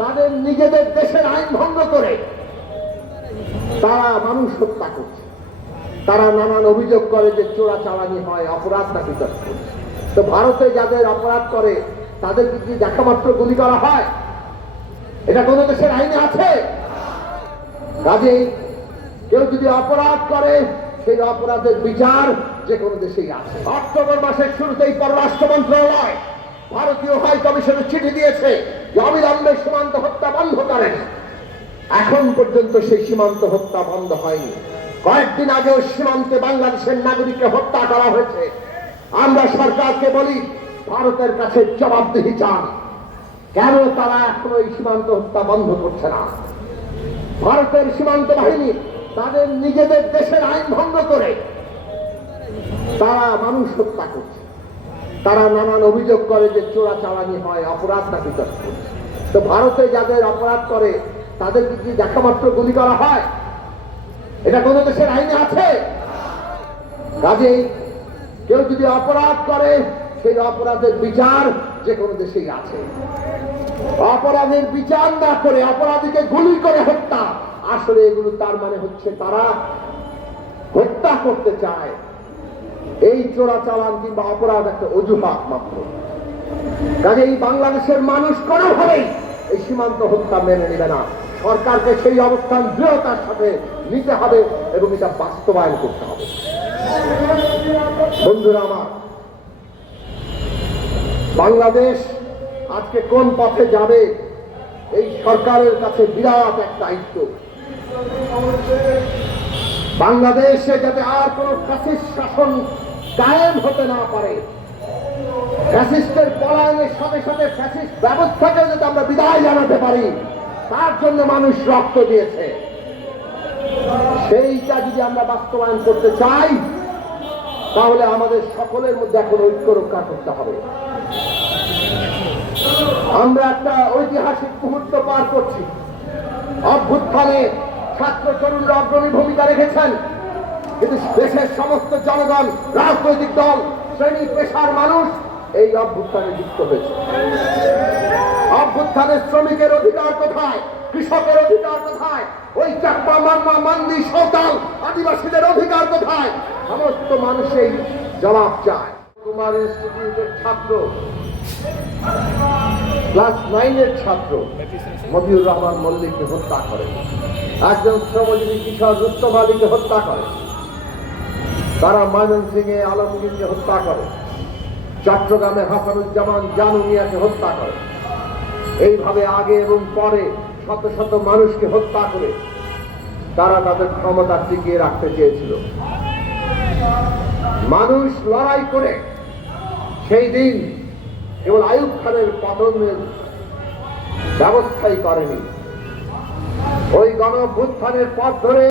তাদের নিজেদের দেশের আইন ভঙ্গ করে তারা মানুষ হত্যা করছে। তারা নানান অভিযোগ করে যে চোরা চালানি হয়, অপরাধ নাকি তো ভারতে যাদের অপরাধ করে তাদের কি দেখামাত্র গুলি করা হয়? এটা কোন দেশের আইনে আছে? কাজেই কেউ যদি অপরাধ করে, সেই অপরাধের বিচার যে কোনো দেশেই আছে। অক্টোবর মাসের শুরুতেই পররাষ্ট্র মন্ত্রণালয় ভারতীয় হাই কমিশনের চিঠি দিয়েছে। অবিলম্বে সীমান্ত হত্যা বন্ধ করেন। এখন পর্যন্ত সেই সীমান্ত হত্যা বন্ধ হয়নি। কয়েকদিন আগেও সীমান্তে বাংলাদেশের নাগরিককে হত্যা করা হয়েছে। আমরা সরকারকে বলি, ভারতের কাছে জবাবদিহি চান। কেন তারা এখনও এই সীমান্ত হত্যা বন্ধ করছে না? ভারতের সীমান্ত বাহিনী তাদের নিজেদের দেশের আইন ভঙ্গ করে তারা মানুষ হত্যা করছে। তারা নানান অভিযোগ করে যে চোরা চালানি হয়, অপরাধ নাকি তো ভারতে যাদের অপরাধ করে তাদের কি দেখা মাত্র গুলি করা হয়? এটা কোন দেশের আইনে আছে? কাজেই কেউ যদি অপরাধ করে, সেই অপরাধের বিচার যে কোনো দেশেই আছে। অপরাধের বিচার না করে অপরাধীকে গুলি করে হত্যা। আসলে এগুলো তার মানে হচ্ছে তারা হত্যা করতে চায়। এই চোরাচালান কিংবা অপরাধ একটা অজুহাত মাত্র। কাজে এই বাংলাদেশের মানুষ কোনোভাবেই এই সীমান্ত হত্যা মেনে নেবে না। সরকারকে সেই অবস্থান দৃঢ়তার সাথে নিতে হবে এবং এটা বাস্তবায়ন করতে হবে। বন্ধুরা আমার, বাংলাদেশ আজকে কোন পথে যাবে? এই সরকারের কাছে বিরাট এক দায়িত্ব। বাংলাদেশে যাতে আর কোন ফ্যাসিস্ট শাসন কায়েম হতে না পারে ফ্যাসিস্টের পলায়নের সাথে সাথে ফ্যাসিস্ট ব্যবস্থাকে যাতে আমরা বিদায় জানাতে পারি, তার জন্য মানুষ রক্ত দিয়েছে। সেইটা যদি আমরা বাস্তবায়ন করতে চাই, তাহলে আমাদের সকলের মধ্যে এখন ঐক্য রক্ষা করতে হবে। আমরা একটা ঐতিহাসিক মুহূর্ত পার করছি। অভ্যুত্থানে ছাত্র তরুণরা অগ্রণী ভূমিকা রেখেছেন। কিন্তু দেশের সমস্ত জনগণ, রাজনৈতিক দল, শ্রেণি পেশার মানুষ এই অভ্যুত্থানে যুক্ত হয়েছে। অভ্যুত্থানের শ্রমিকের অধিকার কোথায়? কৃষকের অধিকার কোথায়? ওই চাকমা মাম্মা মান্দি সাঁওতাল আদিবাসীদের অধিকার কোথায়? সমস্ত মানুষই জবাব চায়। কুমার ইনস্টিটিউটের ছাত্র। ক্লাস নাইনের ছাত্র মতিউর রহমান মল্লিককে হত্যা করে। একজন শ্রমজীবী কিশোর রুস্তম আলীকে হত্যা করে। তারা ময়মনসিং এ আলমগীরকে হত্যা করে। চট্টগ্রামে হাসানুজ্জামান জানু মিয়াকে হত্যা করে। এইভাবে আগে এবং পরে শত শত মানুষকে হত্যা করে তারা তাদের ক্ষমতা টিকিয়ে রাখতে চেয়েছিল। মানুষ লড়াই করে। সেই দিন কেবল আয়ুব খানের পতনের ব্যবস্থাই করেনি। ওই গণ পথ ধরে